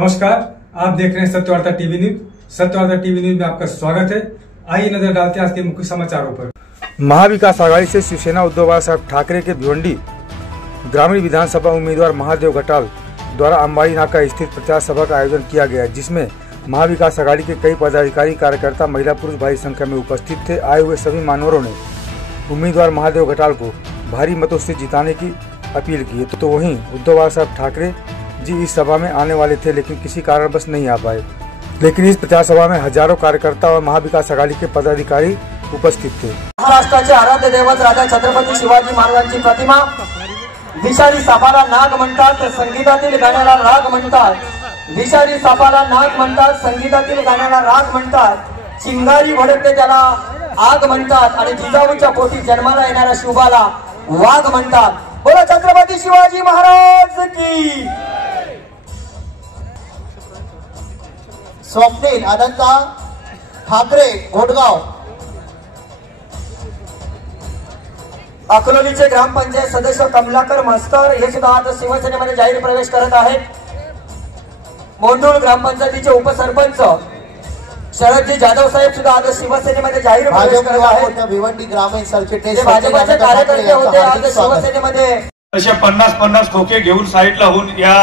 नमस्कार, आप देख रहे हैं Satyavarta TV news. Satyavarta TV news में आपका स्वागत है। आइए नजर डालते हैं आज के मुख्य समाचारों पर। महाविकास आघाड़ी से शिवसेना उद्धव बाळासाहेब ठाकरे के भिवंडी ग्रामीण विधानसभा उम्मीदवार महादेव घटाल द्वारा अंबाड़ी नाका स्थित प्रचार सभा का आयोजन किया गया, जिसमें महाविकास आघाड़ी के कई पदाधिकारी, कार्यकर्ता, महिला पुरुष भारी संख्या में उपस्थित थे। आए हुए सभी मान्यवरों ने उम्मीदवार महादेव घटाल को भारी मतों से जिताने की अपील की। तो वहीं उद्धव बाळासाहेब ठाकरे जी इस सभा में आने वाले थे, लेकिन किसी कारणवश नहीं आ पाए। लेकिन इस प्रचार सभा में हजारों कार्यकर्ता और महाविकास आघाड़ी के पदाधिकारी उपस्थित थे। महाराष्ट्राचे आराध्य दैवत राजा छत्रपती शिवाजी महाराजांची प्रतिमा, विषारी सापाला नाग म्हणतात, संगीतातील गाण्याला राग म्हणतात। विषारी सापाला नाग म्हणतात, संगीतातील गाण्याला राग म्हणतात। चिंगारी भडकते त्याला आग म्हणतात आणि जिजाऊच्या पोटी जन्माला येणाऱ्या शिवबाला वाघ म्हणतात। बोला छत्रपती शिवाजी महाराज की। स्वप्नील अनंता ठाकरे घोटगाव, अकलोलीचे ग्रामपंचायत सदस्य कमलाकर मास्तर हे सुद्धा आज शिवसेनेमध्ये जाहीर प्रवेश करत आहेत। मोंडूळ ग्रामपंचायतीचे उपसरपंच शरदजी जाधव साहेब सुद्धा आज शिवसेनेमध्ये जाहीर प्रवेश करत आहेत। भिवंडी ग्रामीण सरचिटणीस भाजपचे कार्यकर्ते होते आज शिवसेनेमध्ये। अशा 50-50 खोके घेऊन साईडला होऊन या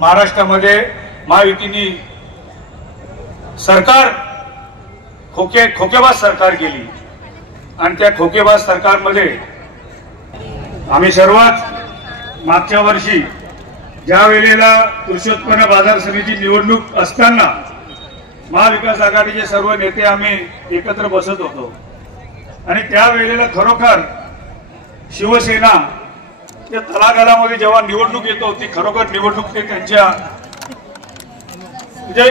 महाराष्ट्रामध्ये महायुतीने सरकार खोकेबाज सरकार केली आणि त्या खोकेबाज सरकारमध्ये आम्ही सर्वात मागच्या वर्षी ज्या वेळेला कृषी उत्पन्न बाजार समिती निवडणूक असताना महाविकास आघाडीचे सर्व नेते आम्ही एकत्र बसत होतो आणि त्या वेळेला खरोखर शिवसेना त्या तळागाळामध्ये जेव्हा निवडणूक येतो ती खरोखर निवडणूक ते त्यांच्या म्हणजे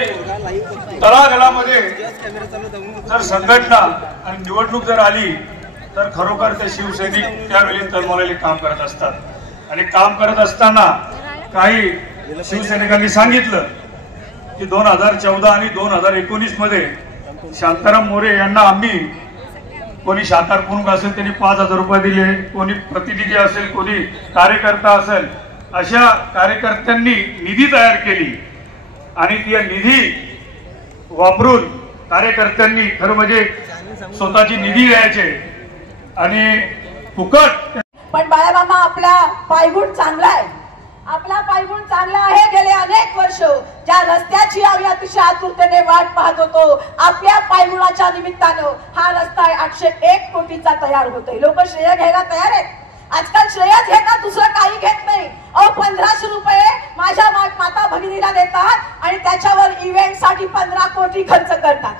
तळागाळामध्ये जर संघटना आणि निवडणूक जर आली तर खरोखर ते शिवसैनिक त्यावेळी तळमळीने काम करत असतात। आणि काम करत असताना काही शिवसैनिकांनी सांगितलं की 2014 आणि 2019 मध्ये शांताराम मोरे यांना आम्ही कोणी शातार प्रमुख असेल त्यांनी 5000 रुपये दिले, कोणी प्रतिनिधी असेल, कोणी कार्यकर्ता असेल, अशा कार्यकर्त्यांनी निधी तयार केली आणि ती निधी वापरून कार्यकर्त्यांनी खरं म्हणजे स्वतःची निधी द्यायचे आणि फुकट। पण बाळामामा आपला पायगुण चांगला आहे, आपला पायगुण चांगला आहे। गेले अनेक वर्ष ज्या रस्त्याची आम्ही अतिशय आतुरतेने वाट पाहत होतो, आपल्या पायगुणाच्या निमित्तानं हा रस्ता 801 कोटीचा तयार होतोय। लोक श्रेय घ्यायला तयार आहेत। आजकाल श्रेयच घेतात, दुसरं काही घेत नाही। 1500 रुपये माझ्या माता भगिनीला देतात आणि त्याच्यावर इव्हेंट साठी 15 कोटी खर्च करतात।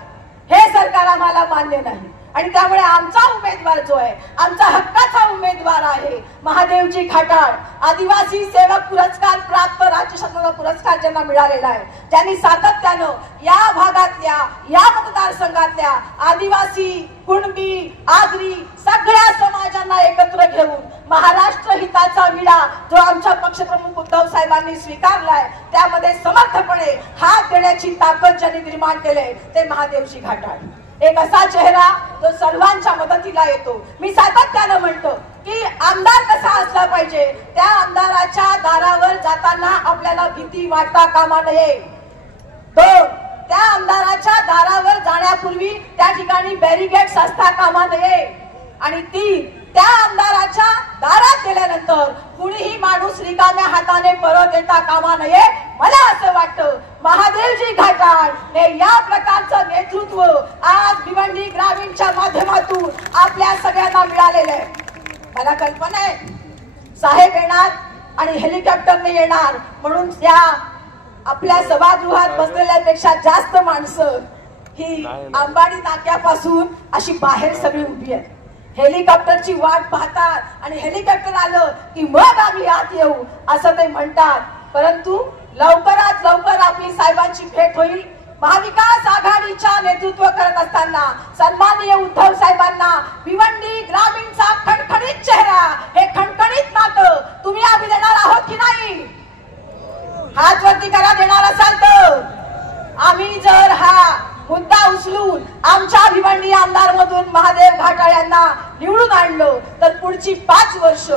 हे सरकार आम्हाला मान्य नाही आणि त्यामुळे आमचा उमेदवार जो आहे, आमचा हक्काचा उमेदवार आहे महादेवजी घाटाळ, आदिवासी सेवक पुरस्कार प्राप्त राज्य शासनाचा पुरस्कार ज्यांना मिळालेला आहे, ज्यांनी सातत्यानं या भागातल्या, या मतदारसंघातल्या आदिवासी, कुणबी, आगरी सगळ्या समाजांना एकत्र घेऊन महाराष्ट्र हिताचा विडा जो आमच्या पक्षप्रमुख उद्धव साहेबांनी स्वीकारलाय, त्यामध्ये समर्थपणे हात देण्याची ताकद ज्यांनी निर्माण केले ते महादेवजी घाटाळ। एक असा चेहरा जो सर्वांच्या मदतीला येतो। मी सातत्यानं म्हणतो की आमदार कसा असला पाहिजे, त्या आमदाराच्या दारावर जाताना आपल्याला भीती वाटता कामा नये। त्या आमदाराच्या दारावर जाण्यापूर्वी त्या ठिकाणी बॅरिकेड्स असता कामा नये आणि त्या आमदाराच्या दारात गेल्यानंतर कुणीही माणूस रिकाम्या हाताने परत येता कामा नये। मला असं वाटतं महादेवजी घाटाळ हे या प्रकारचं नेतृत्व आज भिवंडी ग्रामीणच्या माध्यमातून आपल्या सगळ्यांना मिळालेलं आहे। मला कल्पना आहे साहेब येणार आणि हेलिकॉप्टरने येणार म्हणून त्या आपल्या सभागृहात बसलेल्यापेक्षा जास्त माणसं ही अंबाडी नाक्यापासून अशी बाहेर सगळी उभी आहेत। हेलिकॉप्टरची वाट पाहतात आणि हेलिकॉप्टर आलं की मग आम्ही आत येऊ असं ते म्हणतात। परंतु लवकरात लवकर आपली साहेबांची भेट होईल। महाविकास आघाडीच्या नेतृत्व करत असताना सन्माननीय उद्धव साहेबांना भिवंडी ग्रामीणचा खणखणीत चेहरा, हे खणखणीत नातं तुम्ही आम्ही देणार आहोत की नाही? हात वरती करा देणार असाल तर। आम्ही जर हा मुद्दा उचलून आमच्या भिवंडी आमदार मधून महादेव घाटाळ यांना निवडून आणलं तर पुढची 5 वर्ष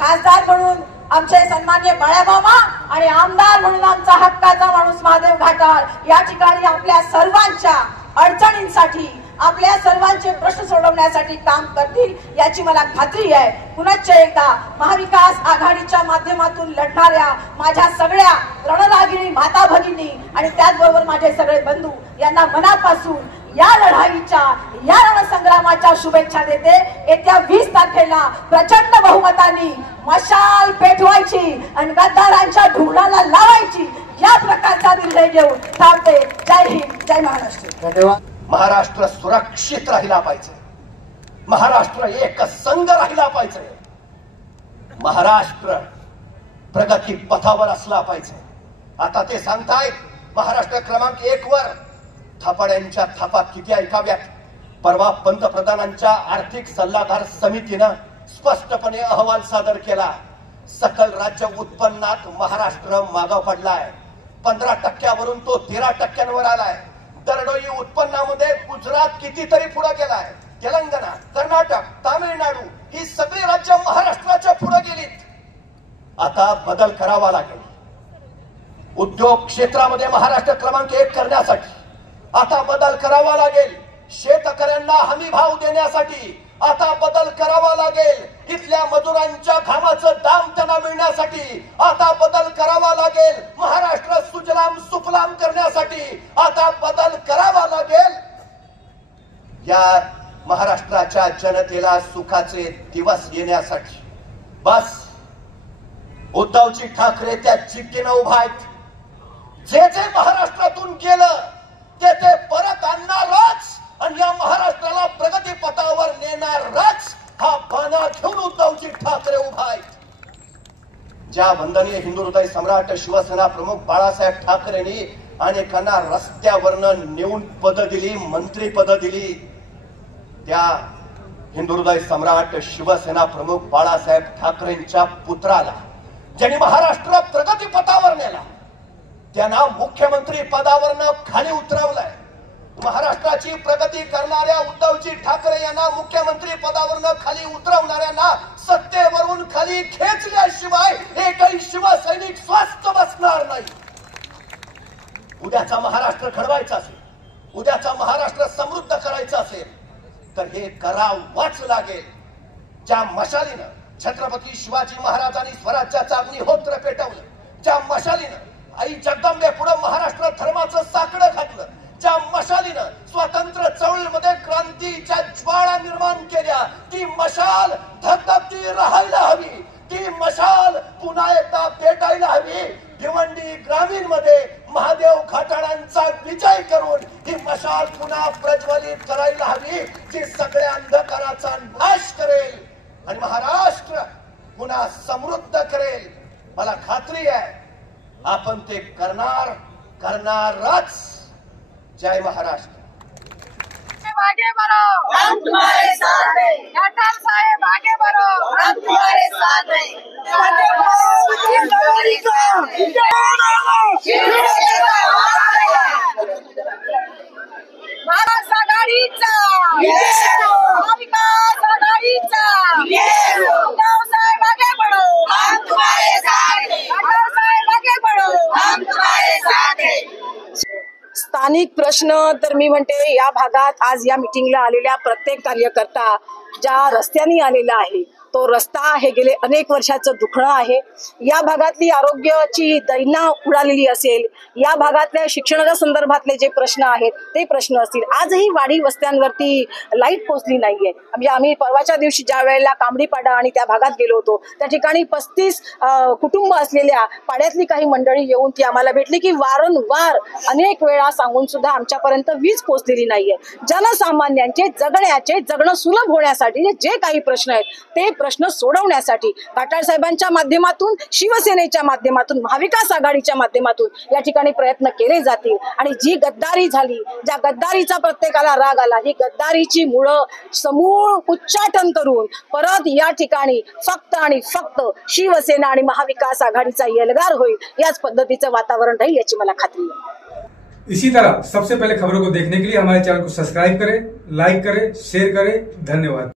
खासदार म्हणून आमचे सन्मान्य बाळामामा आणि आमदार म्हणून आमचा हक्काचा माणूस महादेव घाटाळ या ठिकाणी आपल्या सर्वांच्या अडचणींसाठी, आपल्या सर्वांचे प्रश्न सोडवण्यासाठी काम करतील याची मला खात्री आहे। पुनश्च एकदा महाविकास आघाडीच्या माध्यमातून लढणाऱ्या माझ्या सगळ्या रणरागिणी माता भगिनी आणि त्याचबरोबर माझे सगळे बंधू यांना मनापासून या लढाईच्या, या रणसंग्रामाच्या शुभेच्छा देते। येत्या 20 तारखेला प्रचंड बहुमताने मशाल पेटवायची आणि गद्दारांच्या ढुंगणाला लावायची या प्रकारचा निर्णय घेऊन थांबते। जय हिंद, जय महाराष्ट्र। धन्यवाद। महाराष्ट्र सुरक्षित राहिला पाहिजे, महाराष्ट्र एक संघ राहिला पाहिजे, महाराष्ट्र प्रगती पथावर असला पाहिजे। आता ते सांगताय महाराष्ट्र क्रमांक 1 वर, थापाड्यांच्या थापा किती ऐकाव्यात। परवा पंतप्रधानांच्या आर्थिक सल्लागार समितीनं स्पष्टपणे अहवाल सादर केला। सकल राज्य उत्पन्नात महाराष्ट्र मागे पडलाय, 15% तो 13% आलाय। दरडोई उत्पन्नामध्ये गुजरात कितीतरी पुढे गेलाय, तेलंगणा, कर्नाटक, तामिळनाडू ही सगळी राज्य महाराष्ट्राच्या पुढे गेलीत। आता बदल करावा लागेल। उद्योग क्षेत्रामध्ये महाराष्ट्र क्रमांक 1 करण्यासाठी आता बदल करावा लागेल। शेतकऱ्यांना हमी भाव देण्यासाठी आता बदल करावा लागेल। इथल्या मजुरांच्या घामाचं दाम त्यांना मिळण्यासाठी आता बदल करावा लागेल। महाराष्ट्र सुजलाम सुफलाम करण्यासाठी आता बदल करावा लागेल। या महाराष्ट्राच्या जनतेला सुखाचे दिवस येण्यासाठी बस उद्धवजी ठाकरे त्या चिठ्ठीनं उभा आहेत। जे जे महाराष्ट्रातून गेलं ते ते परत आणणारच आणि या महाराष्ट्राला प्रगती पथावर नेणारच हा बाणा घेऊन उद्धवजी ठाकरे उभा आहेत। ज्या वंदनीय हिंदू हृदय सम्राट शिवसेना प्रमुख बाळासाहेब ठाकरेंनी अनेकांना रस्त्यावरनं नेऊन पद दिली, मंत्री पद दिली, त्या हिंदू हृदय सम्राट शिवसेना प्रमुख बाळासाहेब ठाकरेंच्या पुत्राला ज्यांनी महाराष्ट्र प्रगती पथावर नेला त्यांना मुख्यमंत्री पदावरनं खाली उतरवलंय। महाराष्ट्राची प्रगती करणाऱ्या उद्धवजी ठाकरे यांना मुख्यमंत्री पदावरनं खाली उतरवणाऱ्यांना सत्तेवरून खाली खेचल्याशिवाय एकही शिवसैनिक स्वस्थ बसणार नाही। उद्याचा महाराष्ट्र घडवायचा असेल, उद्याचा महाराष्ट्र समृद्ध करायचा असेल तर हे करावंच लागेल। ज्या मशालीनं छत्रपती शिवाजी महाराजांनी स्वराज्याचं अग्निहोत्र पेटवलं, ज्या मशालीनं आई जगदंबे पुढे महाराष्ट्र धर्माचं साकडं घातलं, ज्या मशालीनं स्वातंत्र्य चळवळीमध्ये क्रांतीच्या ज्वाळा निर्माण केल्या, ती मशाल धगधगती राहायला हवी, ती मशाल पुन्हा एकदा पेटायला हवी। भिवंडी ग्रामीण मध्ये महादेव घाटाळांचा विजय करून ही मशाल पुन्हा प्रज्वलित करायला हवी, जी सगळ्या अंधकाराचा नाश करेल आणि महाराष्ट्र पुन्हा समृद्ध करेल। मला खात्री आहे आपण ते करणारच। जय महाराष्ट्र। आगे बढ़ो, हम तुम्हारे साथ हैं। घाटाल साहेब आगे बढ़ो, हम तुम्हारे साथ हैं। आगे बढ़ो, जिंदाबाद महाराष्ट्र आघाडीचा, महाविकास आघाडीचा, उद्धव साहेब आगे बढ़ो, हम तुम्हारे साथ हैं। घाटाल साहेब आगे बढ़ो, हम तुम्हारे साथ हैं। स्थानिक प्रश्न तर मी म्हणते या भागात आज या मीटिंगला आलेल्या प्रत्येक कार्यकर्ता ज्या रस्त्याने आलेला आहे तो रस्ता हे गेले अनेक वर्षाचं दुखणं आहे। या भागातली आरोग्याची दैना उडालेली असेल, या भागातल्या शिक्षणाच्या संदर्भातले जे प्रश्न आहेत ते प्रश्न असतील। आजही वाडी वस्त्यांवरती लाईट पोहोचली नाहीये। म्हणजे आम्ही परवाच्या दिवशी ज्या वेळेला कांबडीपाडा आणि त्या भागात गेलो होतो त्या ठिकाणी 35 कुटुंब असलेल्या पाड्यातली काही मंडळी येऊन ती आम्हाला भेटली की वारंवार अनेक वेळा सांगून सुद्धा आमच्यापर्यंत वीज पोहोचलेली नाहीये। जनसामान्यांचे जगणं सुलभ होण्यासाठी जे काही प्रश्न आहेत ते प्रश्न सोडवण्यासाठी घाटाळ साहेबांच्या माध्यमातून, शिवसेनेच्या माध्यमातून, महाविकास आघाडीच्या माध्यमातून या ठिकाणी प्रयत्न केले जातील। आणि जी गद्दारी झाली, ज्या गद्दारीचा प्रत्येकाला राग आला, ही गद्दारीची मुळं समूळ उच्चाटन करून परत या ठिकाणी फक्त आणि फक्त शिवसेना आणि महाविकास आघाडीचा एल्गार होईल, याच पद्धतीचं वातावरण राहील याची मला खात्री आहे। इसी तरह सबसे पहले खबरों को देखने के लिए हमारे चैनल को सब्सक्राइब करें, लाइक करें, शेयर करें। धन्यवाद।